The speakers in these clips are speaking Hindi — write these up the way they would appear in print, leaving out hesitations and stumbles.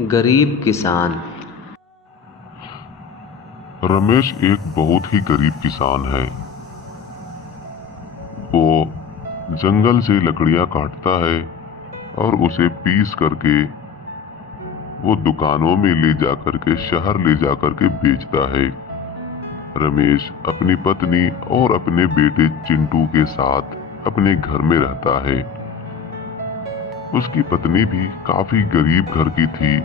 गरीब किसान। रमेश एक बहुत ही गरीब किसान है। वो जंगल से लकड़ियां काटता है और उसे पीस करके वो दुकानों में ले जाकर के शहर ले जाकर के बेचता है। रमेश अपनी पत्नी और अपने बेटे चिंटू के साथ अपने घर में रहता है। उसकी पत्नी भी काफी गरीब घर की थी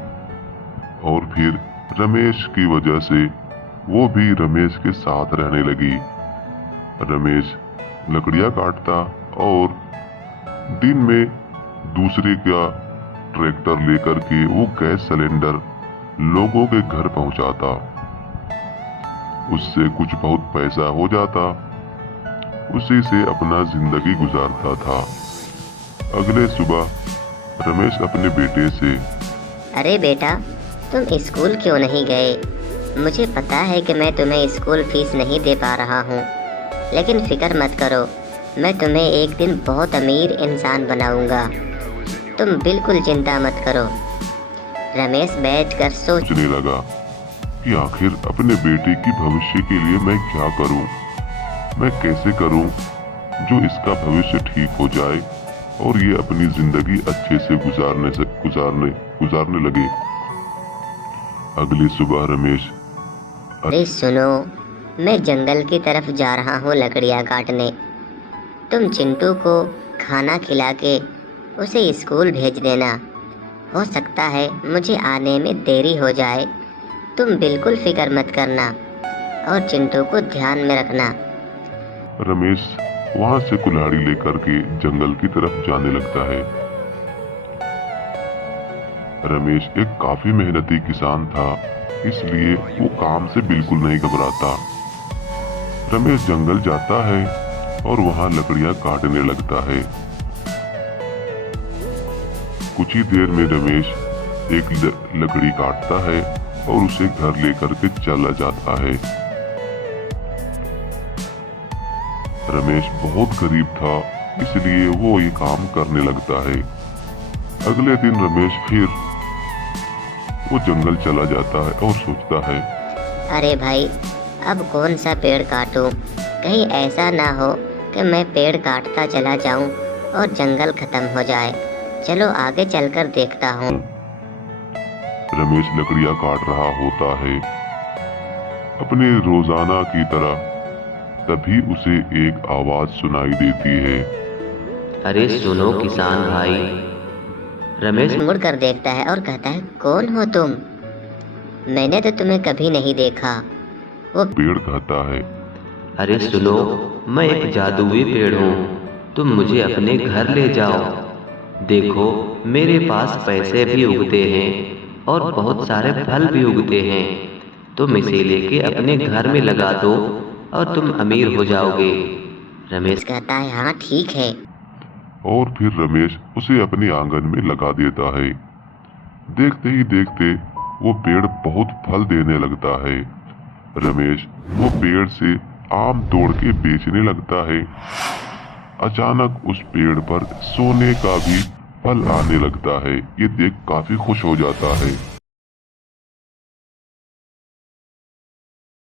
और फिर रमेश की वजह से वो भी रमेश के साथ रहने लगी। रमेश लकड़ियां काटता और दिन में दूसरे का ट्रैक्टर लेकर के वो गैस सिलेंडर लोगों के घर पहुंचाता। उससे कुछ बहुत पैसा हो जाता, उसी से अपना जिंदगी गुजारता था। अगले सुबह रमेश अपने बेटे से, अरे बेटा, तुम स्कूल क्यों नहीं गए? मुझे पता है कि मैं तुम्हें स्कूल फीस नहीं दे पा रहा हूँ, लेकिन फिक्र मत करो, मैं तुम्हें एक दिन बहुत अमीर इंसान बनाऊंगा। तुम बिल्कुल चिंता मत करो। रमेश बैठकर सोचने लगा कि आखिर अपने बेटे की भविष्य के लिए मैं क्या करूं? मैं कैसे करूं जो इसका भविष्य ठीक हो जाए और ये अपनी जिंदगी अच्छे से गुजारने लगे। अगली सुबह रमेश, अरे सुनो, मैं जंगल की तरफ जा रहा हूँ लकड़ियाँ काटने। तुम चिंटू को खाना खिला के उसे स्कूल भेज देना। हो सकता है मुझे आने में देरी हो जाए। तुम बिल्कुल फिक्र मत करना और चिंटू को ध्यान में रखना। रमेश वहां से कुल्हाड़ी लेकर के जंगल की तरफ जाने लगता है। रमेश एक काफी मेहनती किसान था, इसलिए वो काम से बिल्कुल नहीं घबराता। रमेश जंगल जाता है और वहां लकड़ियां काटने लगता है। कुछ ही देर में रमेश एक लकड़ी काटता है और उसे घर लेकर के चला जाता है। रमेश बहुत गरीब था, इसलिए वो ये काम करने लगता है। अगले दिन रमेश फिर वो जंगल चला जाता है और सोचता है, अरे भाई, अब कौन सा पेड़ काटूं? कहीं ऐसा ना हो कि मैं पेड़ काटता चला जाऊं और जंगल खत्म हो जाए। चलो आगे चलकर देखता हूँ। रमेश लकड़ियां काट रहा होता है अपने रोजाना की तरह। तभी उसे एक आवाज सुनाई देती है, अरे सुनो किसान भाई। रमेश मुड़ कर देखता है और कहता है, कौन हो तुम? मैंने तो तुम्हें कभी नहीं देखा। वो पेड़ कहता है, अरे सुनो, मैं एक जादुई पेड़ हूँ, तुम मुझे अपने घर ले जाओ। देखो, मेरे पास पैसे भी उगते हैं और बहुत सारे फल भी उगते हैं। तुम इसे लेके अपने घर में लगा दो और तुम अमीर हो जाओगे। रमेश कहता है, हाँ ठीक है। और फिर रमेश उसे अपने आंगन में लगा देता है। देखते ही देखते वो पेड़ बहुत फल देने लगता है। रमेश वो पेड़ से आम तोड़ के बेचने लगता है। अचानक उस पेड़ पर सोने का भी फल आने लगता है। ये देख काफी खुश हो जाता है।